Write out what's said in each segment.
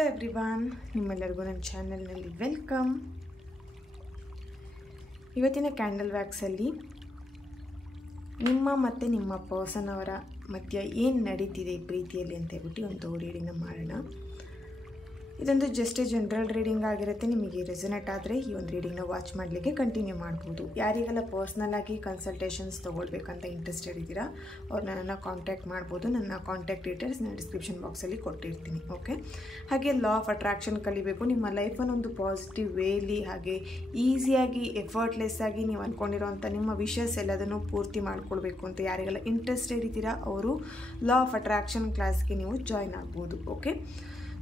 Hello everyone, ನಿಮ್ಮೆಲ್ಲರಿಗೂ ನನ್ನ ಚಾನಲ್ನಲ್ಲಿ ವೆಲ್ಕಮ್. ಇವತ್ತಿನ ಕ್ಯಾಂಡಲ್ ವ್ಯಾಕ್ಸಲ್ಲಿ ನಿಮ್ಮ ಮತ್ತು ನಿಮ್ಮ ಪರ್ಸನ್ ಅವರ ಮಧ್ಯೆ ಏನು ನಡೀತಿದೆ ಪ್ರೀತಿಯಲ್ಲಿ ಅಂತ ಹೇಳ್ಬಿಟ್ಟು ಒಂದು ರೀಡಿಂಗ್ನ ಮಾಡೋಣ. ಇದೊಂದು ಜಸ್ಟ್ ಜನರಲ್ ರೀಡಿಂಗ್ ಆಗಿರುತ್ತೆ. ನಿಮಗೆ ರೆಸೊನೇಟ್ ಆದರೆ ಈ ಒಂದು ರೀಡಿಂಗ್ನ ವಾಚ್ ಮಾಡಲಿಕ್ಕೆ ಕಂಟಿನ್ಯೂ ಮಾಡ್ಬೋದು. ಯಾರಿಗೆಲ್ಲ ಪರ್ಸ್ನಲ್ ಆಗಿ ಕನ್ಸಲ್ಟೇಷನ್ಸ್ ತೊಗೊಳ್ಬೇಕಂತ ಇಂಟ್ರೆಸ್ಟೆಡ್ ಇದ್ದೀರಾ ಅವ್ರು ನನ್ನನ್ನು ಕಾಂಟ್ಯಾಕ್ಟ್ ಮಾಡ್ಬೋದು. ನನ್ನ ಕಾಂಟ್ಯಾಕ್ಟ್ ಡೀಟೇಲ್ಸ್ ನಾನು ಡಿಸ್ಕ್ರಿಪ್ಷನ್ ಬಾಕ್ಸಲ್ಲಿ ಕೊಟ್ಟಿರ್ತೀನಿ. ಓಕೆ, ಹಾಗೆ ಲಾ ಆಫ್ ಅಟ್ರಾಕ್ಷನ್ ಕಲಿಬೇಕು. ನಿಮ್ಮ ಲೈಫನ್ನು ಒಂದು ಪಾಸಿಟಿವ್ ವೇಲಿ ಹಾಗೆ ಈಸಿಯಾಗಿ ಎಫರ್ಟ್ಲೆಸ್ ಆಗಿ ನೀವು ಅಂದ್ಕೊಂಡಿರೋಂಥ ನಿಮ್ಮ ವಿಷಸ್ ಎಲ್ಲದನ್ನು ಪೂರ್ತಿ ಮಾಡ್ಕೊಳ್ಬೇಕು ಅಂತ ಯಾರಿಗೆಲ್ಲ ಇಂಟ್ರೆಸ್ಟೆಡ್ ಇದ್ದೀರಾ ಅವರು ಲಾ ಆಫ್ ಅಟ್ರಾಕ್ಷನ್ ಕ್ಲಾಸ್ಗೆ ನೀವು ಜಾಯ್ನ್ ಆಗ್ಬೋದು. ಓಕೆ,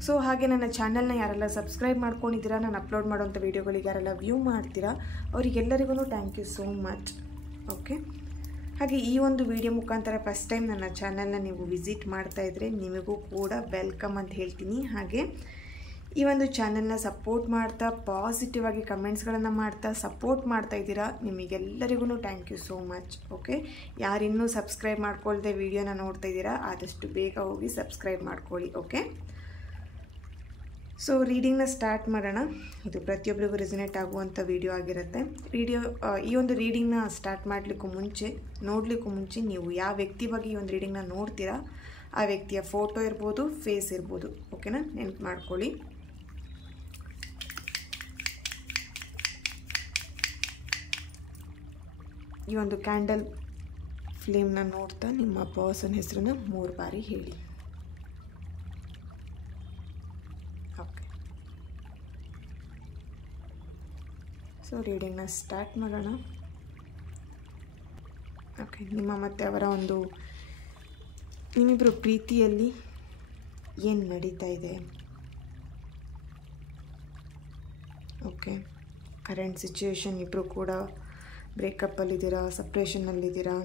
ಸೊ ಹಾಗೆ ನನ್ನ ಚಾನಲ್ನ ಯಾರೆಲ್ಲ ಸಬ್ಸ್ಕ್ರೈಬ್ ಮಾಡ್ಕೊಂಡಿದ್ದೀರಾ, ನಾನು ಅಪ್ಲೋಡ್ ಮಾಡೋಂಥ ವೀಡಿಯೋಗಳಿಗೆ ಯಾರೆಲ್ಲ ವ್ಯೂ ಮಾಡ್ತೀರಾ ಅವರಿಗೆಲ್ಲರಿಗೂ thank you so much. Okay, ಹಾಗೆ ಈ ಒಂದು ವಿಡಿಯೋ ಮುಖಾಂತರ ಫಸ್ಟ್ ಟೈಮ್ ನನ್ನ ಚಾನಲ್ನ ನೀವು ವಿಸಿಟ್ ಮಾಡ್ತಾಯಿದ್ರೆ ನಿಮಗೂ ಕೂಡ ವೆಲ್ಕಮ್ ಅಂತ ಹೇಳ್ತೀನಿ. ಹಾಗೆ ಈ ಒಂದು ಚಾನಲ್ನ ಸಪೋರ್ಟ್ ಮಾಡ್ತಾ ಪಾಸಿಟಿವ್ ಆಗಿ ಕಮೆಂಟ್ಸ್ಗಳನ್ನು ಮಾಡ್ತಾ ಸಪೋರ್ಟ್ ಮಾಡ್ತಾ ಇದ್ದೀರಾ, ನಿಮಗೆಲ್ಲರಿಗೂ thank you so much. Okay, ಯಾರಿನ್ನೂ ಸಬ್ಸ್ಕ್ರೈಬ್ ಮಾಡ್ಕೊಳ್ದೆ ವಿಡಿಯೋನ ನೋಡ್ತಾ ಇದ್ದೀರಾ ಆದಷ್ಟು ಬೇಗ ಹೋಗಿ ಸಬ್ಸ್ಕ್ರೈಬ್ ಮಾಡ್ಕೊಳ್ಳಿ. ಓಕೆ, ಸೊ ರೀಡಿಂಗ್ನ ಸ್ಟಾರ್ಟ್ ಮಾಡೋಣ. ಇದು ಪ್ರತಿಯೊಬ್ಬರಿಗೂ ರೆಸೊನೇಟ್ ಆಗುವಂಥ ವಿಡಿಯೋ ಆಗಿರುತ್ತೆ. ಈ ಒಂದು ರೀಡಿಂಗ್ನ ಸ್ಟಾರ್ಟ್ ನೋಡಲಿಕ್ಕೂ ಮುಂಚೆ ನೀವು ಯಾವ ವ್ಯಕ್ತಿ ಬಗ್ಗೆ ಈ ಒಂದು ರೀಡಿಂಗ್ನ ನೋಡ್ತೀರಾ ಆ ವ್ಯಕ್ತಿಯ ಫೋಟೋ ಇರ್ಬೋದು, ಫೇಸ್ ಇರ್ಬೋದು. ಓಕೆನಾ, ನೆನಪು ಮಾಡ್ಕೊಳ್ಳಿ. ಈ ಒಂದು ಕ್ಯಾಂಡಲ್ ಫ್ಲೇಮ್ನ ನೋಡ್ತಾ ನಿಮ್ಮ ಪರ್ಸನ್ ಹೆಸರನ್ನ 3 ಬಾರಿ ಹೇಳಿ. ಸೊ ರೀಡಿಂಗ್ನ ಸ್ಟಾರ್ಟ್ ಮಾಡೋಣ. ಓಕೆ, ನಿಮ್ಮ ಮತ್ತು ಅವರ ನಿಮ್ಮಿಬ್ಬರು ಪ್ರೀತಿಯಲ್ಲಿ ಏನು ನಡೀತಾ ಇದೆ? ಓಕೆ, ಕರೆಂಟ್ ಸಿಚುವೇಶನ್ ಇಬ್ಬರು ಕೂಡ ಬ್ರೇಕಪ್ಪಲ್ಲಿದ್ದೀರಾ, ಸಪ್ರೇಷನ್ನಲ್ಲಿದ್ದೀರಾ,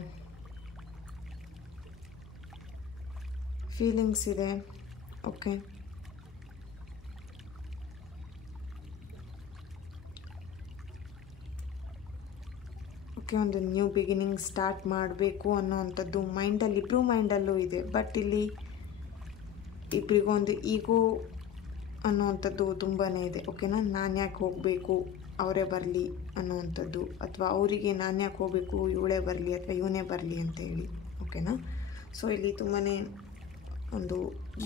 ಫೀಲಿಂಗ್ಸ್ ಇದೆ. ಓಕೆ, ಒಂದು ನ್ಯೂ ಬಿಗಿನಿಂಗ್ ಸ್ಟಾರ್ಟ್ ಮಾಡಬೇಕು ಅನ್ನೋವಂಥದ್ದು ಇಬ್ಬರು ಮೈಂಡಲ್ಲೂ ಇದೆ. ಬಟ್ ಇಲ್ಲಿ ಇಬ್ಬರಿಗೊಂದು ಈಗೋ ಅನ್ನೋವಂಥದ್ದು ತುಂಬಾ ಇದೆ. ಓಕೆನಾ, ನಾನು ಯಾಕೆ ಹೋಗಬೇಕು ಅವರೇ ಬರಲಿ ಅನ್ನೋವಂಥದ್ದು, ಅಥವಾ ಅವರಿಗೆ ನಾನು ಯಾಕೆ ಹೋಗಬೇಕು ಇವಳೇ ಬರಲಿ ಅಥವಾ ಇವನೇ ಬರಲಿ ಅಂತ ಹೇಳಿ. ಓಕೆನಾ, ಸೊ ಇಲ್ಲಿ ತುಂಬಾ ಒಂದು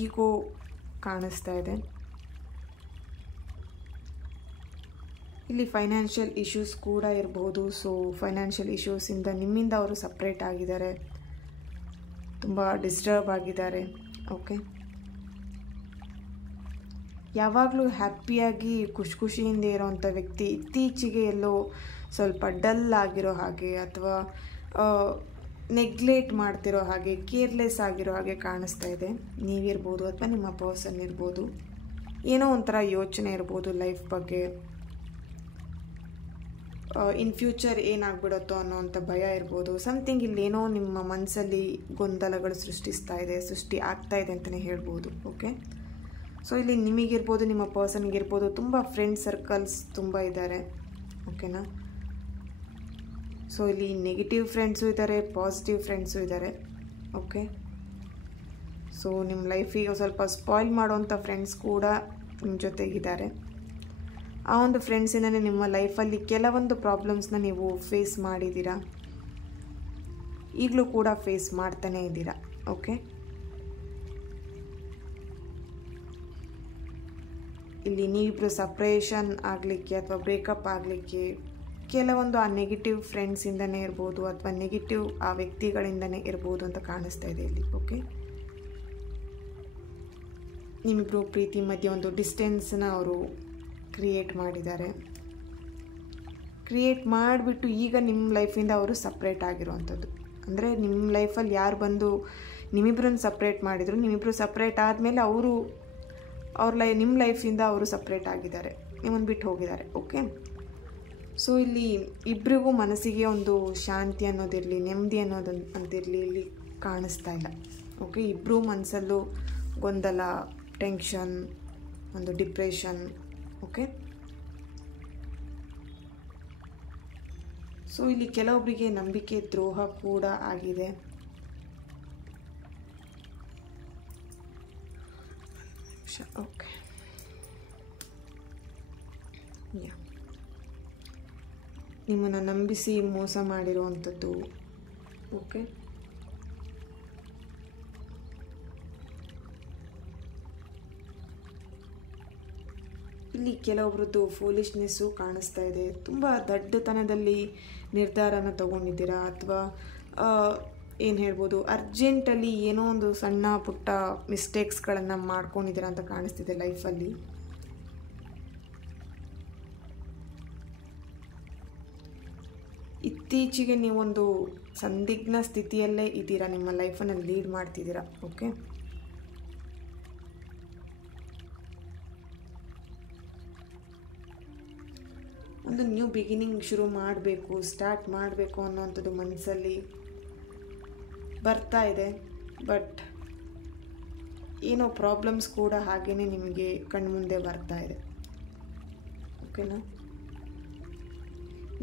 ಈಗೋ ಕಾಣಿಸ್ತಾ ಇದೆ. ಇಲ್ಲಿ ಫೈನಾನ್ಷಿಯಲ್ ಇಶ್ಯೂಸ್ ಕೂಡ ಇರಬಹುದು. ಸೊ ಫೈನಾನ್ಷಿಯಲ್ ಇಶ್ಯೂಸಿಂದ ನಿಮ್ಮಿಂದ ಅವರು ಸಪ್ರೇಟ್ ಆಗಿದ್ದಾರೆ, ತುಂಬ ಡಿಸ್ಟರ್ಬ್ ಆಗಿದ್ದಾರೆ. ಓಕೆ, ಯಾವಾಗಲೂ ಹ್ಯಾಪಿಯಾಗಿ ಖುಷಿಯಿಂದ ಇರೋವಂಥ ವ್ಯಕ್ತಿ ಇತ್ತೀಚೆಗೆ ಎಲ್ಲೋ ಸ್ವಲ್ಪ ಡಲ್ ಆಗಿರೋ ಹಾಗೆ ಅಥವಾ ನೆಗ್ಲೆಕ್ಟ್ ಮಾಡ್ತಿರೋ ಹಾಗೆ, ಕೇರ್ಲೆಸ್ ಆಗಿರೋ ಹಾಗೆ ಕಾಣಿಸ್ತಾ ಇದೆ. ನೀವಿರ್ಬೋದು ಅಥವಾ ನಿಮ್ಮ ಪರ್ಸನ್ ಇರ್ಬೋದು. ಏನೋ ಒಂಥರ ಯೋಚನೆ ಇರ್ಬೋದು ಲೈಫ್ ಬಗ್ಗೆ, ಇನ್ ಫ್ಯೂಚರ್ ಏನಾಗ್ಬಿಡುತ್ತೋ ಅನ್ನೋವಂಥ ಭಯ ಇರ್ಬೋದು. ಸಮಥಿಂಗ್ ಇಲ್ಲೇನೋ ನಿಮ್ಮ ಮನಸ್ಸಲ್ಲಿ ಗೊಂದಲಗಳು ಸೃಷ್ಟಿ ಆಗ್ತಾ ಇದೆ ಅಂತಲೇ ಹೇಳ್ಬೋದು. ಓಕೆ, ಸೊ ಇಲ್ಲಿ ನಿಮಗಿರ್ಬೋದು ನಿಮ್ಮ ಪರ್ಸನ್ಗಿರ್ಬೋದು ತುಂಬ ಫ್ರೆಂಡ್ ಸರ್ಕಲ್ಸ್ ತುಂಬ ಇದ್ದಾರೆ. ಓಕೆನಾ, ಸೊ ಇಲ್ಲಿ ನೆಗೆಟಿವ್ ಫ್ರೆಂಡ್ಸು ಇದ್ದಾರೆ, ಪಾಸಿಟಿವ್ ಫ್ರೆಂಡ್ಸು ಇದ್ದಾರೆ. ಓಕೆ, ಸೊ ನಿಮ್ಮ ಲೈಫಿಗೆ ಸ್ವಲ್ಪ ಸ್ಪಾಯ್ಲ್ ಮಾಡೋವಂಥ ಫ್ರೆಂಡ್ಸ್ ಕೂಡ ನಿಮ್ಮ ಜೊತೆಗಿದ್ದಾರೆ. ಆ ಒಂದು ಫ್ರೆಂಡ್ಸಿಂದನೇ ನಿಮ್ಮ ಲೈಫಲ್ಲಿ ಕೆಲವೊಂದು ಪ್ರಾಬ್ಲಮ್ಸ್ನ ನೀವು ಫೇಸ್ ಮಾಡಿದ್ದೀರಾ, ಈಗಲೂ ಕೂಡ ಫೇಸ್ ಮಾಡ್ತಾನೇ ಇದ್ದೀರಾ. ಓಕೆ, ಇಲ್ಲಿ ನೀವಿಬ್ಬರು ಸಪ್ರೇಷನ್ ಆಗಲಿಕ್ಕೆ ಅಥವಾ ಬ್ರೇಕಪ್ ಆಗಲಿಕ್ಕೆ ಕೆಲವೊಂದು ಆ ನೆಗೆಟಿವ್ ಫ್ರೆಂಡ್ಸಿಂದನೇ ಇರ್ಬೋದು ಅಥವಾ ನೆಗೆಟಿವ್ ಆ ವ್ಯಕ್ತಿಗಳಿಂದನೇ ಇರ್ಬೋದು ಅಂತ ಕಾಣಿಸ್ತಾ ಇದೆ ಇಲ್ಲಿ. ಓಕೆ, ನಿಮ್ಮಿಬ್ಬರು ಪ್ರೀತಿ ಮಧ್ಯೆ ಒಂದು ಡಿಸ್ಟೆನ್ಸ್ನ ಅವರು ಕ್ರಿಯೇಟ್ ಮಾಡಿಬಿಟ್ಟು ಈಗ ನಿಮ್ಮ ಲೈಫಿಂದ ಅವರು ಸಪ್ರೇಟ್ ಆಗಿರುವಂಥದ್ದು. ಅಂದರೆ ನಿಮ್ಮ ಲೈಫಲ್ಲಿ ಯಾರು ಬಂದು ನಿಮ್ಮಿಬ್ಬರನ್ನು ಸಪ್ರೇಟ್ ಮಾಡಿದರು, ನಿಮ್ಮಿಬ್ಬರು ಸಪ್ರೇಟ್ ಆದಮೇಲೆ ನಿಮ್ಮ ಲೈಫಿಂದ ಅವರು ಸಪ್ರೇಟ್ ಆಗಿದ್ದಾರೆ, ನಿಮ್ಮನ್ನು ಬಿಟ್ಟು ಹೋಗಿದ್ದಾರೆ. ಓಕೆ, ಸೊ ಇಲ್ಲಿ ಇಬ್ಬರಿಗೂ ಮನಸ್ಸಿಗೆ ಒಂದು ಶಾಂತಿ ಅನ್ನೋದಿರಲಿ, ನೆಮ್ಮದಿ ಅಂತಿರಲಿ ಇಲ್ಲಿ ಕಾಣಿಸ್ತಾ ಇಲ್ಲ. ಓಕೆ, ಇಬ್ಬರೂ ಮನಸ್ಸಲ್ಲೂ ಗೊಂದಲ, ಟೆನ್ಷನ್, ಒಂದು ಡಿಪ್ರೆಷನ್. ಓಕೆ, ಸೊ ಇಲ್ಲಿ ಕೆಲವೊಬ್ಬರಿಗೆ ನಂಬಿಕೆ ದ್ರೋಹ ಕೂಡ ಆಗಿದೆ. ಓಕೆ, ಯಾ ನಿಮ್ಮನ್ನು ನಂಬಿಸಿ ಮೋಸ ಮಾಡಿರುವಂಥದ್ದು. ಓಕೆ, ಇಲ್ಲಿ ಕೆಲವೊಬ್ರದ್ದು ಫೂಲಿಶ್ನೆಸ್ಸು ಕಾಣಿಸ್ತಾ ಇದೆ. ತುಂಬ ದಡ್ಡತನದಲ್ಲಿ ನಿರ್ಧಾರನ ತಗೊಂಡಿದ್ದೀರಾ, ಅಥವಾ ಏನು ಹೇಳ್ಬೋದು, ಅರ್ಜೆಂಟಲ್ಲಿ ಏನೋ ಒಂದು ಸಣ್ಣ ಪುಟ್ಟ ಮಿಸ್ಟೇಕ್ಸ್ಗಳನ್ನು ಮಾಡ್ಕೊಂಡಿದ್ದೀರಾ ಅಂತ ಕಾಣಿಸ್ತಿದೆ ಲೈಫಲ್ಲಿ. ಇತ್ತೀಚೆಗೆ ನೀವೊಂದು ಸಂದಿಗ್ಧ ಸ್ಥಿತಿಯಲ್ಲೇ ಇದ್ದೀರಾ, ನಿಮ್ಮ ಲೈಫನ್ನು ಲೀಡ್ ಮಾಡ್ತಿದ್ದೀರಾ. ಓಕೆ, ಒಂದು ನ್ಯೂ ಬಿಗಿನಿಂಗ್ ಶುರು ಮಾಡಬೇಕು, ಸ್ಟಾರ್ಟ್ ಮಾಡಬೇಕು ಅನ್ನೋವಂಥದ್ದು ಮನಸ್ಸಲ್ಲಿ ಬರ್ತಾ ಇದೆ. ಬಟ್ ಏನೋ ಪ್ರಾಬ್ಲಮ್ಸ್ ಕೂಡ ಹಾಗೇ ನಿಮಗೆ ಕಣ್ಮುಂದೆ ಬರ್ತಾ ಇದೆ. ಓಕೆನಾ,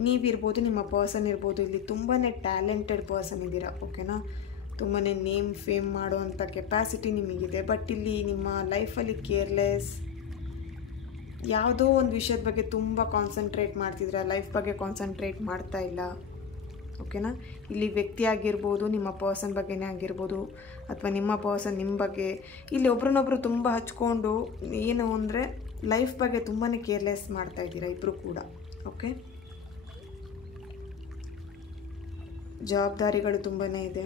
ನೀವಿರ್ಬೋದು, ನಿಮ್ಮ ಪರ್ಸನ್ ಇರ್ಬೋದು, ಇಲ್ಲಿ ತುಂಬಾ ಟ್ಯಾಲೆಂಟೆಡ್ ಪರ್ಸನ್ ಇದ್ದೀರಾ. ಓಕೆನಾ, ತುಂಬಾ ನೇಮ್ ಫೇಮ್ ಮಾಡೋವಂಥ ಕೆಪಾಸಿಟಿ ನಿಮಗಿದೆ. ಬಟ್ ಇಲ್ಲಿ ನಿಮ್ಮ ಲೈಫಲ್ಲಿ ಕೇರ್ಲೆಸ್, ಯಾವುದೋ ಒಂದು ವಿಷಯದ ಬಗ್ಗೆ ತುಂಬ ಕಾನ್ಸಂಟ್ರೇಟ್ ಮಾಡ್ತಿದ್ದೀರಾ, ಲೈಫ್ ಬಗ್ಗೆ ಕಾನ್ಸಂಟ್ರೇಟ್ ಮಾಡ್ತಾ ಇಲ್ಲ. ಓಕೆನಾ, ಇಲ್ಲಿ ವ್ಯಕ್ತಿ ಆಗಿರ್ಬೋದು, ನಿಮ್ಮ ಪರ್ಸನ್ ಬಗ್ಗೆನೇ ಆಗಿರ್ಬೋದು, ಅಥವಾ ನಿಮ್ಮ ಪರ್ಸನ್ ನಿಮ್ಮ ಬಗ್ಗೆ, ಇಲ್ಲಿ ಒಬ್ರನ್ನೊಬ್ರು ತುಂಬ ಹಚ್ಕೊಂಡು ಏನು ಅಂದರೆ ಲೈಫ್ ಬಗ್ಗೆ ತುಂಬಾ ಕೇರ್ಲೆಸ್ ಮಾಡ್ತಾ ಇದ್ದೀರಾ ಇಬ್ಬರು ಕೂಡ. ಓಕೆ, ಜವಾಬ್ದಾರಿಗಳು ತುಂಬಾ ಇದೆ.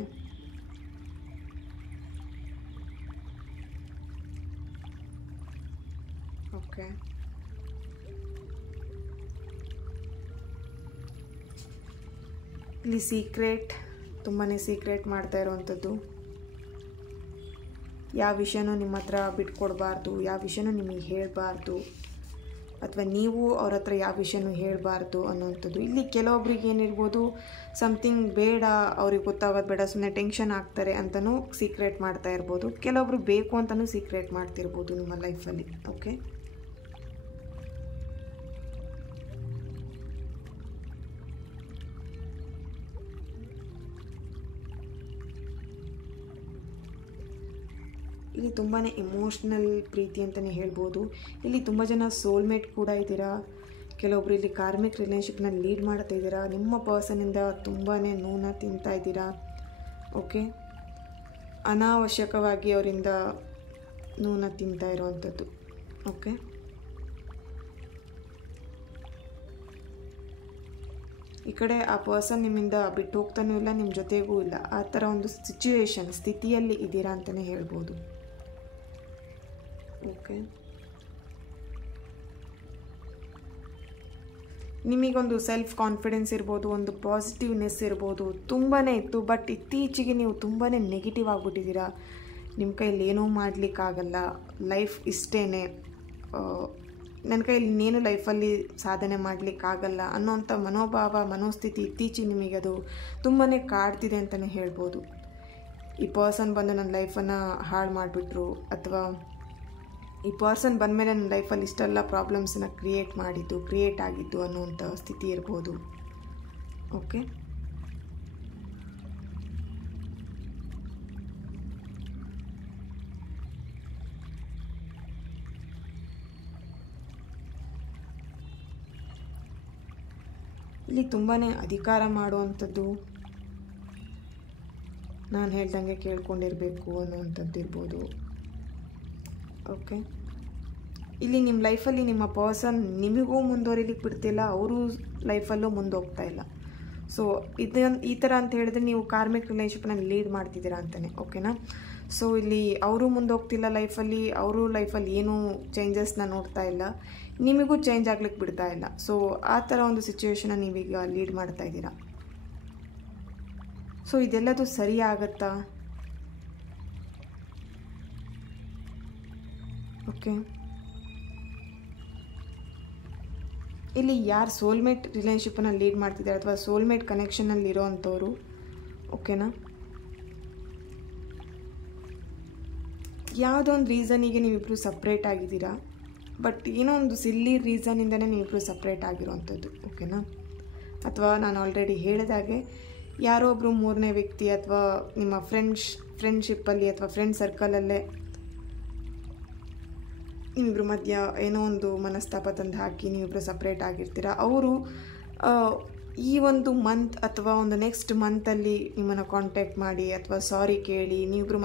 ಓಕೆ, ಇಲ್ಲಿ ಸೀಕ್ರೆಟ್, ತುಂಬಾ ಸೀಕ್ರೆಟ್ ಮಾಡ್ತಾ ಇರುವಂಥದ್ದು. ಯಾವ ವಿಷಯನೂ ನಿಮ್ಮ ಹತ್ರ ಬಿಟ್ಕೊಡ್ಬಾರ್ದು, ಯಾವ ವಿಷಯನೂ ನಿಮಗೆ ಹೇಳಬಾರ್ದು, ಅಥವಾ ನೀವು ಅವ್ರ ಹತ್ರ ಯಾವ ವಿಷಯನೂ ಹೇಳಬಾರ್ದು ಅನ್ನೋವಂಥದ್ದು. ಇಲ್ಲಿ ಕೆಲವೊಬ್ರಿಗೆ ಏನಿರ್ಬೋದು, ಸಮಥಿಂಗ್ ಬೇಡ, ಅವ್ರಿಗೆ ಗೊತ್ತಾಗೋದು ಬೇಡ, ಸುಮ್ಮನೆ ಟೆನ್ಷನ್ ಆಗ್ತಾರೆ ಅಂತಲೂ ಸೀಕ್ರೆಟ್ ಮಾಡ್ತಾ ಇರ್ಬೋದು. ಕೆಲವೊಬ್ರು ಬೇಕು ಅಂತಲೂ ಸೀಕ್ರೆಟ್ ಮಾಡ್ತಿರ್ಬೋದು ನಿಮ್ಮ ಲೈಫಲ್ಲಿ. ಓಕೆ, ಇಲ್ಲಿ ತುಂಬಾ ಇಮೋಷ್ನಲ್ ಪ್ರೀತಿ ಅಂತಲೇ ಹೇಳ್ಬೋದು. ಇಲ್ಲಿ ತುಂಬ ಜನ ಸೋಲ್ಮೇಟ್ ಕೂಡ ಇದ್ದೀರಾ. ಕೆಲವೊಬ್ರು ಇಲ್ಲಿ ಕಾರ್ಮಿಕ್ ರಿಲೇಷನ್ಶಿಪ್ನ ಲೀಡ್ ಮಾಡ್ತಾ ಇದ್ದೀರಾ. ನಿಮ್ಮ ಪರ್ಸನಿಂದ ತುಂಬಾ ನೋವನ್ನ ತಿಂತಾ ಇದ್ದೀರಾ. ಓಕೆ, ಅನಾವಶ್ಯಕವಾಗಿ ಅವರಿಂದ ನೋವನ್ನ ತಿಂತಾ ಇರೋವಂಥದ್ದು. ಓಕೆ, ಈ ಕಡೆ ಆ ಪರ್ಸನ್ ನಿಮ್ಮಿಂದ ಬಿಟ್ಟು ಹೋಗ್ತಾನೂ ಇಲ್ಲ, ನಿಮ್ಮ ಜೊತೆಗೂ ಇಲ್ಲ. ಆ ಥರ ಒಂದು ಸ್ಥಿತಿಯಲ್ಲಿ ಇದ್ದೀರಾ ಅಂತಲೇ ಹೇಳ್ಬೋದು. ಓಕೆ, ನಿಮಗೊಂದು ಸೆಲ್ಫ್ ಕಾನ್ಫಿಡೆನ್ಸ್ ಇರ್ಬೋದು, ಒಂದು ಪಾಸಿಟಿವ್ನೆಸ್ ಇರ್ಬೋದು, ತುಂಬಾ ಇತ್ತು. ಬಟ್ ಇತ್ತೀಚೆಗೆ ನೀವು ತುಂಬಾ ನೆಗೆಟಿವ್ ಆಗಿಬಿಟ್ಟಿದ್ದೀರಾ. ನಿಮ್ಮ ಕೈಯಲ್ಲಿ ಏನೂ ಮಾಡಲಿಕ್ಕಾಗಲ್ಲ, ಲೈಫ್ ಇಷ್ಟೇ, ನನ್ನ ಕೈಯಲ್ಲಿ ಇನ್ನೇನು ಲೈಫಲ್ಲಿ ಸಾಧನೆ ಮಾಡಲಿಕ್ಕಾಗಲ್ಲ ಅನ್ನೋಂಥ ಮನೋಭಾವ, ಮನೋಸ್ಥಿತಿ ಇತ್ತೀಚೆಗೆ ನಿಮಗೆ ಅದು ತುಂಬಾ ಕಾಡ್ತಿದೆ ಅಂತಲೇ ಹೇಳ್ಬೋದು. ಈ ಪರ್ಸನ್ ಬಂದು ನನ್ನ ಲೈಫನ್ನು ಹಾಳು ಮಾಡಿಬಿಟ್ರು, ಅಥವಾ ಈ ಪರ್ಸನ್ ಬಂದಮೇಲೆ ನನ್ನ ಲೈಫಲ್ಲಿ ಇಷ್ಟೆಲ್ಲ ಪ್ರಾಬ್ಲಮ್ಸನ್ನ ಕ್ರಿಯೇಟ್ ಆಗಿದ್ದು ಅನ್ನೋವಂಥ ಸ್ಥಿತಿ ಇರ್ಬೋದು. ಓಕೆ, ಇಲ್ಲಿ ತುಂಬಾ ಅಧಿಕಾರ ಮಾಡುವಂಥದ್ದು, ನಾನು ಹೇಳ್ದಂಗೆ ಕೇಳ್ಕೊಂಡಿರಬೇಕು ಅನ್ನೋವಂಥದ್ದು ಇರ್ಬೋದು. ಓಕೆ, ಇಲ್ಲಿ ನಿಮ್ಮ ಲೈಫಲ್ಲಿ ನಿಮ್ಮ ಪರ್ಸನ್ ನಿಮಗೂ ಮುಂದುವರಿಲಿಕ್ಕೆ ಬಿಡ್ತಿಲ್ಲ, ಅವರು ಲೈಫಲ್ಲೂ ಮುಂದೋಗ್ತಾ ಇಲ್ಲ. ಸೊ ಈ ಥರ ಅಂತ ಹೇಳಿದ್ರೆ ನೀವು ಕಾರ್ಮಿಕ್ ರಿಲೇಷನ್ಶಿಪ್ನ ಲೀಡ್ ಮಾಡ್ತಿದ್ದೀರಾ ಅಂತಲೇ. ಓಕೆನಾ, ಸೊ ಇಲ್ಲಿ ಅವರು ಮುಂದೋಗ್ತಿಲ್ಲ ಲೈಫಲ್ಲಿ, ಅವರು ಲೈಫಲ್ಲಿ ಏನೂ ಚೇಂಜಸ್ನ ನೋಡ್ತಾ ಇಲ್ಲ, ನಿಮಗೂ ಚೇಂಜ್ ಆಗ್ಲಿಕ್ಕೆ ಬಿಡ್ತಾ ಇಲ್ಲ. ಸೊ ಆ ಥರ ಒಂದು ಸಿಚುವೇಶನ್ನ ನೀವೀಗ ಲೀಡ್ ಮಾಡ್ತಾ ಇದ್ದೀರಾ. ಸೊ ಇದೆಲ್ಲದು ಸರಿ ಆಗತ್ತಾ? ಓಕೆ, ಇಲ್ಲಿ ಯಾರು ಸೋಲ್ಮೇಟ್ ರಿಲೇಷನ್ಶಿಪ್ಪನ್ನು ಲೀಡ್ ಮಾಡ್ತಿದ್ದಾರೆ ಅಥವಾ ಸೋಲ್ಮೇಟ್ ಕನೆಕ್ಷನಲ್ಲಿ ಇರೋವಂಥವ್ರು. ಓಕೆನಾ, ಯಾವುದೋ ಒಂದು ರೀಸನಿಗೆ ನೀವಿಬ್ಬರು ಸಪ್ರೇಟ್ ಆಗಿದ್ದೀರಾ. ಬಟ್ ಏನೋ ಒಂದು ಸಿಲ್ಲಿ ರೀಸನಿಂದನೇ ನೀವಿಬ್ಬರು ಸಪ್ರೇಟ್ ಆಗಿರೋವಂಥದ್ದು. ಓಕೆನಾ, ಅಥವಾ ನಾನು ಆಲ್ರೆಡಿ ಹೇಳಿದಾಗೆ ಯಾರೋ ಒಬ್ಬರು ಮೂರನೇ ವ್ಯಕ್ತಿ ಅಥವಾ ನಿಮ್ಮ ಫ್ರೆಂಡ್ಶಿಪ್ಪಲ್ಲಿ ಅಥವಾ ಫ್ರೆಂಡ್ ಸರ್ಕಲಲ್ಲೇ ನಿಮ್ಮಿಬ್ಬರ ಮಧ್ಯ ಏನೋ ಒಂದು ಮನಸ್ತಾಪ ತಂದು ಹಾಕಿ ನೀವಿಬ್ಬರು ಸಪ್ರೇಟ್ ಆಗಿರ್ತೀರ. ಅವರು ಈ ಒಂದು ಮಂತ್ ಅಥವಾ ಒಂದು ನೆಕ್ಸ್ಟ್ ಮಂತಲ್ಲಿ ನಿಮ್ಮನ್ನು ಕಾಂಟ್ಯಾಕ್ಟ್ ಮಾಡಿ ಅಥವಾ ಸಾರಿ ಕೇಳಿ ನೀವಿಬ್ಬರು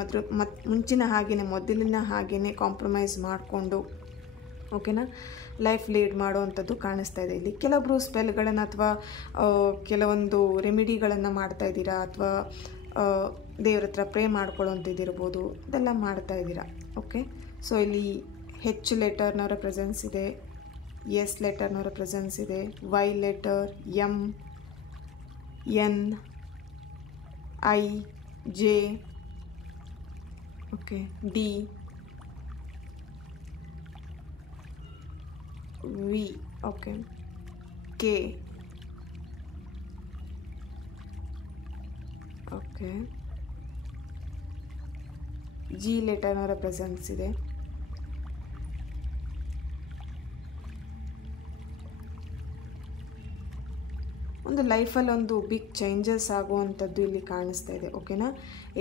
ಮುಂಚಿನ ಹಾಗೆಯೇ ಮೊದಲಿನ ಹಾಗೆಯೇ ಕಾಂಪ್ರಮೈಸ್ ಮಾಡಿಕೊಂಡು ಓಕೆನಾ ಲೈಫ್ ಲೀಡ್ ಮಾಡುವಂಥದ್ದು ಕಾಣಿಸ್ತಾ ಇದೆ. ಇಲ್ಲಿ ಕೆಲವೊಬ್ಬರು ಸ್ಪೆಲ್ಗಳನ್ನು ಅಥವಾ ಕೆಲವೊಂದು ರೆಮಿಡಿಗಳನ್ನು ಮಾಡ್ತಾ ಇದ್ದೀರಾ ಅಥವಾ ದೇವ್ರ ಹತ್ರ ಪ್ರೇ ಮಾಡ್ಕೊಳ್ಳೋಂಥದ್ದಿರ್ಬೋದು, ಇದೆಲ್ಲ ಮಾಡ್ತಾ ಇದ್ದೀರಾ. ಓಕೆ, ಸೊ ಇಲ್ಲಿ H ಲೆಟರ್ನವರ ಪ್ರೆಸೆನ್ಸ್ ಇದೆ, S ಲೆಟರ್ನವರ ಪ್ರೆಸೆನ್ಸ್ ಇದೆ, Y letter, M, N, I, J, okay, D, V, okay, K, okay, G ಲೆಟರ್ನವರ ಪ್ರೆಸೆನ್ಸ್ ಇದೆ. ಒಂದು ಲೈಫಲ್ಲಿ ಒಂದು ಬಿಗ್ ಚೇಂಜಸ್ ಆಗುವಂಥದ್ದು ಇಲ್ಲಿ ಕಾಣಿಸ್ತಾ ಇದೆ. ಓಕೆನಾ,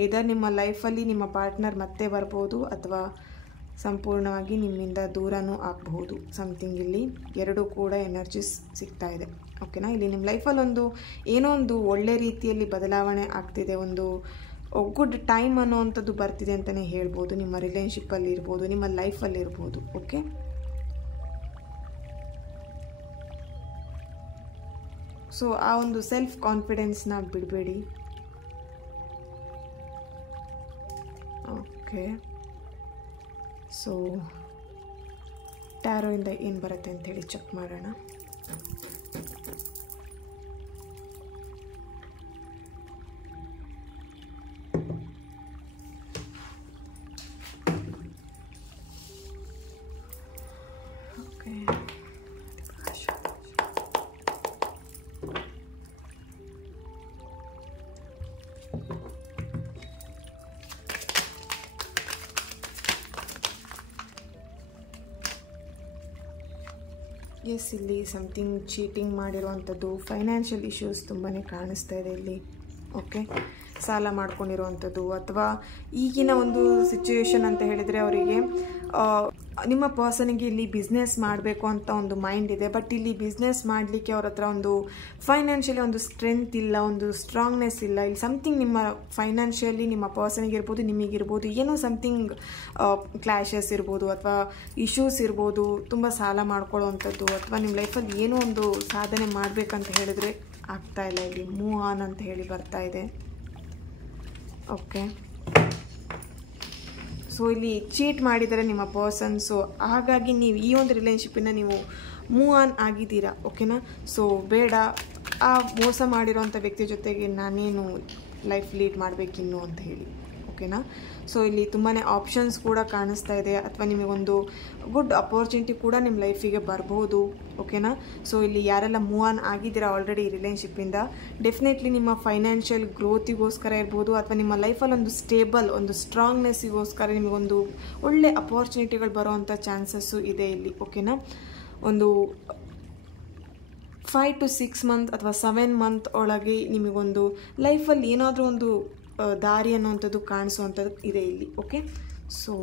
ಇದರ್ ನಿಮ್ಮ ಲೈಫಲ್ಲಿ ನಿಮ್ಮ ಪಾರ್ಟ್ನರ್ ಮತ್ತೆ ಬರ್ಬೋದು ಅಥವಾ ಸಂಪೂರ್ಣವಾಗಿ ನಿಮ್ಮಿಂದ ದೂರನೂ ಆಗಬಹುದು. ಸಮಥಿಂಗ್ ಇಲ್ಲಿ ಎರಡೂ ಕೂಡ ಎನರ್ಜೀಸ್ ಸಿಗ್ತಾ ಇದೆ. ಓಕೆನಾ, ಇಲ್ಲಿ ನಿಮ್ಮ ಲೈಫಲ್ಲಿ ಏನೋ ಒಂದು ಒಳ್ಳೆ ರೀತಿಯಲ್ಲಿ ಬದಲಾವಣೆ ಆಗ್ತಿದೆ, ಒಂದು ಗುಡ್ ಟೈಮ್ ಅನ್ನೋವಂಥದ್ದು ಬರ್ತಿದೆ ಅಂತಲೇ ಹೇಳ್ಬೋದು. ನಿಮ್ಮ ರಿಲೇಶನ್ಶಿಪ್ಪಲ್ಲಿ ಇರ್ಬೋದು, ನಿಮ್ಮ ಲೈಫಲ್ಲಿ ಇರ್ಬೋದು. ಓಕೆ, ಸೊ ಆ ಒಂದು ಸೆಲ್ಫ್ ಕಾನ್ಫಿಡೆನ್ಸ್ನ ಬಿಡಬೇಡಿ. ಓಕೆ, ಸೊ ಟ್ಯಾರೋಯಿಂದ ಏನು ಬರುತ್ತೆ ಅಂಥೇಳಿ ಚೆಕ್ ಮಾಡೋಣ. ಓಕೆ, ಎಸ್, ಇಲ್ಲಿ ಸಮಥಿಂಗ್ ಚೀಟಿಂಗ್ ಮಾಡಿರುವಂಥದ್ದು, ಫೈನಾನ್ಷಿಯಲ್ ಇಶ್ಯೂಸ್ ತುಂಬಾ ಕಾಣಿಸ್ತಾ ಇದೆ ಇಲ್ಲಿ. ಓಕೆ, ಸಾಲ ಮಾಡ್ಕೊಂಡಿರುವಂಥದ್ದು ಅಥವಾ ಈಗಿನ ಒಂದು ಸಿಚುವೇಶನ್ ಅಂತ ಹೇಳಿದರೆ ಅವರಿಗೆ ನಿಮ್ಮ ಪರ್ಸನಿಗೆ ಇಲ್ಲಿ ಬಿಸ್ನೆಸ್ ಮಾಡಬೇಕು ಅಂತ ಒಂದು ಮೈಂಡ್ ಇದೆ. ಬಟ್ ಇಲ್ಲಿ ಬಿಸ್ನೆಸ್ ಮಾಡಲಿಕ್ಕೆ ಅವ್ರ ಹತ್ರ ಒಂದು ಫೈನಾನ್ಷಿಯಲಿ ಒಂದು ಸ್ಟ್ರೆಂತ್ ಇಲ್ಲ, ಒಂದು ಸ್ಟ್ರಾಂಗ್ನೆಸ್ ಇಲ್ಲ. ಇಲ್ಲಿ ಸಮಥಿಂಗ್ ನಿಮ್ಮ ಫೈನಾನ್ಷಿಯಲಿ ನಿಮ್ಮ ಪರ್ಸನಿಗಿರ್ಬೋದು ನಿಮಗಿರ್ಬೋದು ಏನೋ ಸಮಥಿಂಗ್ ಕ್ಲಾಶಸ್ ಇರ್ಬೋದು ಅಥವಾ ಇಶ್ಯೂಸ್ ಇರ್ಬೋದು, ತುಂಬ ಸಾಲ ಮಾಡ್ಕೊಳ್ಳೋವಂಥದ್ದು ಅಥವಾ ನಿಮ್ಮ ಲೈಫಲ್ಲಿ ಏನೋ ಒಂದು ಸಾಧನೆ ಮಾಡಬೇಕಂತ ಹೇಳಿದ್ರೆ ಆಗ್ತಾ ಇಲ್ಲ. ಇಲ್ಲಿ ಮೂವ್ ಆನ್ ಅಂತ ಹೇಳಿ ಬರ್ತಾ ಇದೆ. ಓಕೆ, ಸೊ ಇಲ್ಲಿ ಚೀಟ್ ಮಾಡಿದರೆ ನಿಮ್ಮ ಪರ್ಸನ್, ಸೊ ಹಾಗಾಗಿ ನೀವು ಈ ಒಂದು ರಿಲೇಶನ್ಶಿಪ್ಪಿನ ನೀವು ಮೂವ್ ಆನ್ ಆಗಿದ್ದೀರಾ. ಓಕೆನಾ, ಸೊ ಬೇಡ ಆ ಮೋಸ ಮಾಡಿರೋಂಥ ವ್ಯಕ್ತಿ ಜೊತೆಗೆ ನಾನೇನು ಲೈಫ್ ಲೀಡ್ ಮಾಡಬೇಕಿನ್ನು ಅಂತ ಹೇಳಿ. ಓಕೆನಾ, ಸೊ ಇಲ್ಲಿ ತುಂಬಾ ಆಪ್ಷನ್ಸ್ ಕೂಡ ಕಾಣಿಸ್ತಾ ಇದೆ ಅಥವಾ ನಿಮಗೊಂದು ಗುಡ್ ಅಪರ್ಚುನಿಟಿ ಕೂಡ ನಿಮ್ಮ ಲೈಫಿಗೆ ಬರ್ಬೋದು. ಓಕೆನಾ, ಸೊ ಇಲ್ಲಿ ಯಾರೆಲ್ಲ ಮೂವ್ ಆನ್ ಆಗಿದ್ದೀರಾ ಆಲ್ರೆಡಿ ಈ ರಿಲೇಶನ್ಶಿಪ್ಪಿಂದ, ಡೆಫಿನೆಟ್ಲಿ ನಿಮ್ಮ ಫೈನಾನ್ಷಿಯಲ್ ಗ್ರೋತಿಗೋಸ್ಕರ ಇರ್ಬೋದು ಅಥವಾ ನಿಮ್ಮ ಲೈಫಲ್ಲಿ ಒಂದು ಸ್ಟೇಬಲ್ ಒಂದು ಸ್ಟ್ರಾಂಗ್ನೆಸ್ಸಿಗೋಸ್ಕರ ನಿಮಗೊಂದು ಒಳ್ಳೆ ಅಪರ್ಚುನಿಟಿಗಳು ಬರೋವಂಥ ಚಾನ್ಸಸ್ಸು ಇದೆ ಇಲ್ಲಿ. ಓಕೆನಾ, ಒಂದು 5 to 6 ಮಂತ್ ಅಥವಾ 7 ಮಂತ್ ಒಳಗೆ ನಿಮಗೊಂದು ಲೈಫಲ್ಲಿ ಏನಾದರೂ ಒಂದು ದಾರಿ ಅನ್ನುವಂಥದ್ದು ಕಾಣಿಸುವಂಥದ್ದು ಇದೆ ಇಲ್ಲಿ. ಓಕೆ, ಸೊ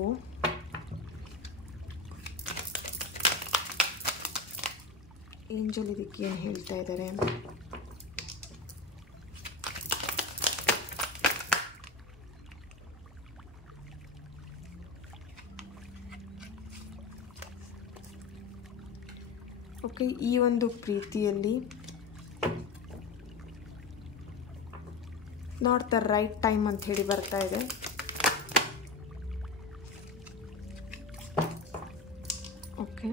ಏಂಜಲ್ ಇದಕ್ಕೆ ಏನು ಹೇಳ್ತಾ ಇದ್ದಾರೆ? ಓಕೆ, ಈ ಒಂದು ಪ್ರೀತಿಯಲ್ಲಿ ನಾಟ್ ದ ರೈಟ್ ಟೈಮ್ ಅಂತ ಹೇಳಿ ಬರ್ತಾ ಇದೆ. Okay,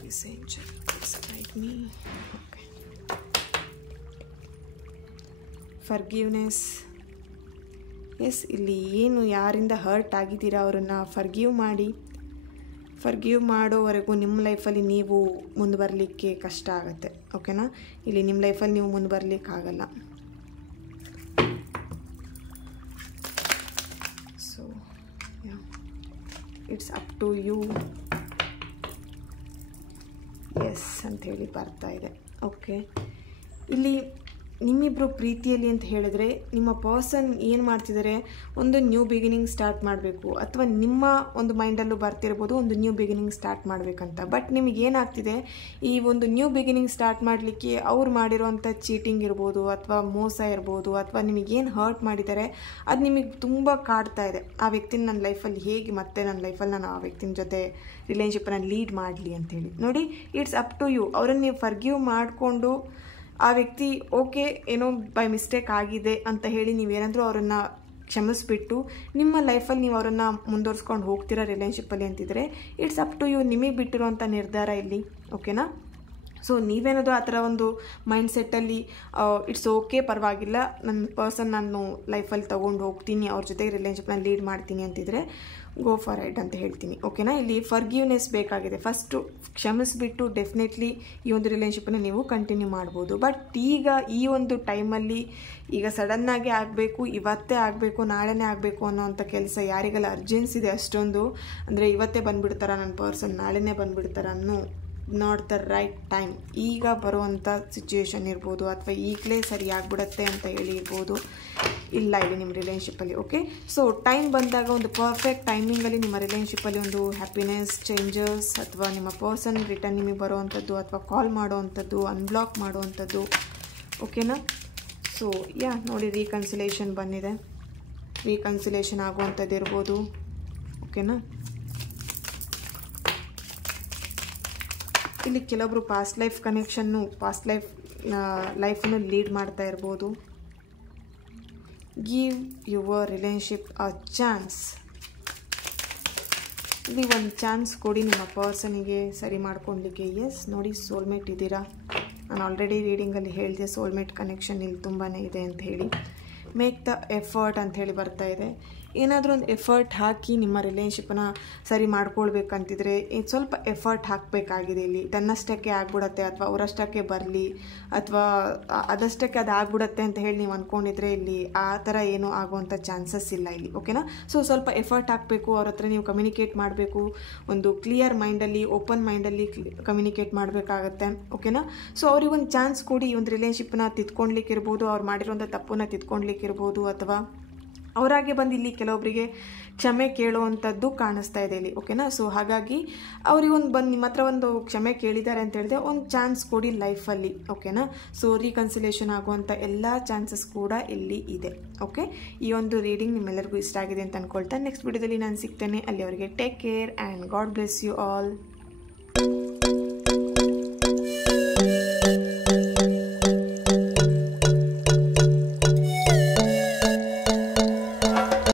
this angel please guide me. Okay, forgiveness. Yes, ಇಲ್ಲಿ ಏನು ಯಾರಿಂದ ಹರ್ಟ್ ಆಗಿದ್ದೀರಾ ಅವರನ್ನು ಫರ್ಗಿವ್ ಮಾಡಿ. ಫರ್ಗಿವ್ ಮಾಡೋವರೆಗೂ ನಿಮ್ಮ ಲೈಫಲ್ಲಿ ನೀವು ಮುಂದೆ ಬರಲಿಕ್ಕೆ ಕಷ್ಟ ಆಗುತ್ತೆ. ಓಕೆನಾ, ಇಲ್ಲಿ ನಿಮ್ಮ ಲೈಫಲ್ಲಿ ನೀವು ಮುಂದೆ ಬರಲಿಕ್ಕಾಗಲ್ಲ. So it's up to you. Yes ಅಂಥೇಳಿ ಬರ್ತಾ ಇದೆ. ಓಕೆ, ಇಲ್ಲಿ ನಿಮ್ಮಿಬ್ಬರು ಪ್ರೀತಿಯಲ್ಲಿ ಅಂತ ಹೇಳಿದ್ರೆ ನಿಮ್ಮ ಪರ್ಸನ್ ಏನು ಮಾಡ್ತಿದ್ದಾರೆ, ಒಂದು ನ್ಯೂ ಬಿಗಿನಿಂಗ್ ಸ್ಟಾರ್ಟ್ ಮಾಡಬೇಕು, ಅಥವಾ ನಿಮ್ಮ ಒಂದು ಮೈಂಡಲ್ಲೂ ಬರ್ತಿರ್ಬೋದು ಒಂದು ನ್ಯೂ ಬಿಗಿನಿಂಗ್ ಸ್ಟಾರ್ಟ್ ಮಾಡಬೇಕಂತ. ಬಟ್ ನಿಮಗೆ ಏನಾಗ್ತಿದೆ, ಈ ಒಂದು ನ್ಯೂ ಬಿಗಿನಿಂಗ್ ಸ್ಟಾರ್ಟ್ ಮಾಡಲಿಕ್ಕೆ ಅವ್ರು ಮಾಡಿರೋವಂಥ ಚೀಟಿಂಗ್ ಇರ್ಬೋದು, ಅಥವಾ ಮೋಸ ಇರ್ಬೋದು, ಅಥವಾ ನಿಮಗೇನು ಹರ್ಟ್ ಮಾಡಿದ್ದಾರೆ ಅದು ನಿಮಗೆ ತುಂಬ ಕಾಡ್ತಾ ಇದೆ. ಆ ವ್ಯಕ್ತಿನ ನನ್ನ ಲೈಫಲ್ಲಿ ಹೇಗೆ ಮತ್ತೆ ನನ್ನ ಲೈಫಲ್ಲಿ ನಾನು ಆ ವ್ಯಕ್ತಿನ ಜೊತೆ ರಿಲೇಷನ್ಶಿಪ್ಪನ್ನು ಲೀಡ್ ಮಾಡಲಿ ಅಂಥೇಳಿ. ನೋಡಿ, ಇಟ್ಸ್ ಅಪ್ ಟು ಯು. ಅವರನ್ನು ನೀವು ಫರ್ಗಿವ್ ಮಾಡಿಕೊಂಡು ಆ ವ್ಯಕ್ತಿ ಓಕೆ ಏನೋ ಬೈ ಮಿಸ್ಟೇಕ್ ಆಗಿದೆ ಅಂತ ಹೇಳಿ ನೀವೇನಾದರೂ ಅವರನ್ನು ಕ್ಷಮಿಸ್ಬಿಟ್ಟು ನಿಮ್ಮ ಲೈಫಲ್ಲಿ ನೀವು ಅವರನ್ನು ಮುಂದುವರ್ಸ್ಕೊಂಡು ಹೋಗ್ತೀರಾ ರಿಲೇಷನ್ಶಿಪ್ಪಲ್ಲಿ ಅಂತಿದ್ರೆ ಇಟ್ಸ್ ಅಪ್ ಟು ಯು. ನಿಮಗೆ ಬಿಟ್ಟಿರುವಂಥ ನಿರ್ಧಾರ ಇಲ್ಲಿ, ಓಕೆನಾ? ಸೊ ನೀವೇನದು ಆ ಥರ ಒಂದು ಮೈಂಡ್ ಸೆಟ್ಟಲ್ಲಿ ಇಟ್ಸ್ ಓಕೆ, ಪರವಾಗಿಲ್ಲ, ನನ್ನ ಪರ್ಸನ್ ನಾನು ಲೈಫಲ್ಲಿ ತೊಗೊಂಡು ಹೋಗ್ತೀನಿ, ಅವ್ರ ಜೊತೆಗೆ ರಿಲೇಷನ್ಶಿಪ್ನ ಲೀಡ್ ಮಾಡ್ತೀನಿ ಅಂತಿದ್ರೆ ಗೋ ಫಾರ್ ಇಟ್ ಅಂತ ಹೇಳ್ತೀನಿ, ಓಕೆನಾ? ಇಲ್ಲಿ ಫರ್ಗಿವ್ನೆಸ್ ಬೇಕಾಗಿದೆ. ಫಸ್ಟು ಕ್ಷಮಿಸ್ಬಿಟ್ಟು ಡೆಫಿನೆಟ್ಲಿ ಈ ಒಂದು ರಿಲೇಷನ್ಶಿಪ್ಪನ್ನು ನೀವು ಕಂಟಿನ್ಯೂ ಮಾಡ್ಬೋದು. ಬಟ್ ಈಗ ಈ ಒಂದು ಟೈಮಲ್ಲಿ ಈಗ ಸಡನ್ನಾಗಿ ಆಗಬೇಕು, ಇವತ್ತೇ ಆಗಬೇಕು, ನಾಳೆನೇ ಆಗಬೇಕು ಅನ್ನೋವಂಥ ಕೆಲಸ ಯಾರಿಗೆಲ್ಲ ಅರ್ಜೆನ್ಸಿ ಇದೆ ಅಷ್ಟೊಂದು, ಅಂದರೆ ಇವತ್ತೇ ಬಂದುಬಿಡ್ತಾರ ನನ್ನ ಪರ್ಸನ್, ನಾಳೆನೇ ಬಂದುಬಿಡ್ತಾರ ಅನ್ನೋ ನಾಟ್ ದ ರೈಟ್ ಟೈಮ್. ಈಗ ಬರುವಂಥ ಸಿಚುವೇಶನ್ ಇರ್ಬೋದು, ಅಥವಾ ಈಗಲೇ ಸರಿ ಆಗಿಬಿಡತ್ತೆ ಅಂತ ಹೇಳಿ ಇರ್ಬೋದು, ಇಲ್ಲ ಇಲ್ಲಿ ನಿಮ್ಮ ರಿಲೇಷನ್ಶಿಪ್ಪಲ್ಲಿ, ಓಕೆ? ಸೊ ಟೈಮ್ ಬಂದಾಗ ಒಂದು ಪರ್ಫೆಕ್ಟ್ ಟೈಮಿಂಗಲ್ಲಿ ನಿಮ್ಮ ರಿಲೇಷನ್ಶಿಪ್ಪಲ್ಲಿ ಒಂದು ಹ್ಯಾಪಿನೆಸ್, ಚೇಂಜಸ್, ಅಥವಾ ನಿಮ್ಮ ಪರ್ಸನ್ ರಿಟರ್ನ್ ನಿಮಗೆ ಬರೋವಂಥದ್ದು, ಅಥವಾ ಕಾಲ್ ಮಾಡೋವಂಥದ್ದು, ಅನ್ಬ್ಲಾಕ್ ಮಾಡೋವಂಥದ್ದು, ಓಕೆನಾ? ಸೊ ನೋಡಿ, ರೀಕನ್ಸಿಲೇಷನ್ ಬಂದಿದೆ, ರೀಕನ್ಸಿಲೇಷನ್ ಆಗುವಂಥದ್ದು ಇರ್ಬೋದು, ಓಕೆನಾ? ಇಲ್ಲಿ ಕೆಲವೊಬ್ರು ಪಾಸ್ಟ್ ಲೈಫ್ ಕನೆಕ್ಷನ್ನು, ಪಾಸ್ಟ್ ಲೈಫನ್ನು ಲೀಡ್ ಮಾಡ್ತಾ ಇರ್ಬೋದು. Give your relationship a chance. ಇಲ್ಲಿ ಒಂದು ಚಾನ್ಸ್ ಕೊಡಿ ನಿಮ್ಮ ಪರ್ಸನಿಗೆ ಸರಿ ಮಾಡ್ಕೊಳ್ಲಿಕ್ಕೆ. ಎಸ್, ನೋಡಿ, ಸೋಲ್ಮೇಟ್ ಇದ್ದೀರಾ. ನಾನು ಆಲ್ರೆಡಿ ರೀಡಿಂಗಲ್ಲಿ ಹೇಳಿದೆ ಸೋಲ್ಮೇಟ್ ಕನೆಕ್ಷನ್ ಇಲ್ಲಿ ತುಂಬಾ ಇದೆ ಅಂತ ಹೇಳಿ. ಮೇಕ್ ದ ಎಫರ್ಟ್ ಅಂತ ಹೇಳಿ ಬರ್ತಾ ಇದೆ. ಏನಾದರೂ ಒಂದು ಎಫರ್ಟ್ ಹಾಕಿ ನಿಮ್ಮ ರಿಲೇಷನ್ಶಿಪ್ಪನ್ನು ಸರಿ ಮಾಡ್ಕೊಳ್ಬೇಕಂತಿದ್ರೆ ಸ್ವಲ್ಪ ಎಫರ್ಟ್ ಹಾಕಬೇಕಾಗಿದೆ. ಇಲ್ಲಿ ತನ್ನಷ್ಟಕ್ಕೆ ಆಗ್ಬಿಡತ್ತೆ, ಅಥವಾ ಅವರಷ್ಟಕ್ಕೆ ಬರಲಿ, ಅಥವಾ ಅದಷ್ಟಕ್ಕೆ ಅದು ಆಗ್ಬಿಡತ್ತೆ ಅಂತ ಹೇಳಿ ನೀವು ಅಂದ್ಕೊಂಡಿದ್ರೆ ಇಲ್ಲಿ ಆ ಥರ ಏನೂ ಆಗುವಂಥ ಚಾನ್ಸಸ್ ಇಲ್ಲ ಇಲ್ಲಿ, ಓಕೆನಾ? ಸೊ ಸ್ವಲ್ಪ ಎಫರ್ಟ್ ಹಾಕಬೇಕು, ಅವ್ರ ಹತ್ರ ನೀವು ಕಮ್ಯುನಿಕೇಟ್ ಮಾಡಬೇಕು, ಒಂದು ಕ್ಲಿಯರ್ ಮೈಂಡಲ್ಲಿ, ಓಪನ್ ಮೈಂಡಲ್ಲಿ ಕಮ್ಯುನಿಕೇಟ್ ಮಾಡಬೇಕಾಗತ್ತೆ, ಓಕೆನಾ? ಸೊ ಅವ್ರಿಗೆ ಒಂದು ಚಾನ್ಸ್ ಕೊಡಿ, ಈ ಒಂದು ರಿಲೇಷನ್ಶಿಪ್ಪನ್ನ ತಿದ್ಕೊಳ್ಲಿಕ್ಕಿರ್ಬೋದು, ಅವ್ರು ಮಾಡಿರೋಂಥ ತಪ್ಪನ್ನು ತಿದ್ಕೊಳ್ಲಿಕ್ಕಿರ್ಬೋದು, ಅಥವಾ ಅವರಾಗೆ ಬಂದು ಇಲ್ಲಿ ಕೆಲವೊಬ್ಬರಿಗೆ ಕ್ಷಮೆ ಕೇಳುವಂಥದ್ದು ಕಾಣಿಸ್ತಾ ಇದೆ ಇಲ್ಲಿ, ಓಕೆನಾ? ಸೊ ಹಾಗಾಗಿ ಅವ್ರಿಗೊಂದು ಬಂದು ನಿಮ್ಮ ಹತ್ರ ಒಂದು ಕ್ಷಮೆ ಕೇಳಿದ್ದಾರೆ ಅಂತ ಹೇಳಿದೆ, ಒಂದು ಚಾನ್ಸ್ ಕೊಡಿ ಲೈಫಲ್ಲಿ, ಓಕೆನಾ? ಸೊ ರೀಕನ್ಸಿಲೇಷನ್ ಆಗುವಂಥ ಎಲ್ಲ ಚಾನ್ಸಸ್ ಕೂಡ ಇಲ್ಲಿ ಇದೆ, ಓಕೆ? ಈ ಒಂದು ರೀಡಿಂಗ್ ನಿಮ್ಮೆಲ್ಲರಿಗೂ ಇಷ್ಟ ಆಗಿದೆ ಅಂತ ಅಂದ್ಕೊಳ್ತಾ ನೆಕ್ಸ್ಟ್ ವಿಡಿಯೋದಲ್ಲಿ ನಾನು ಸಿಗ್ತೇನೆ. ಅಲ್ಲಿವರೆಗೆ take care and God bless you all.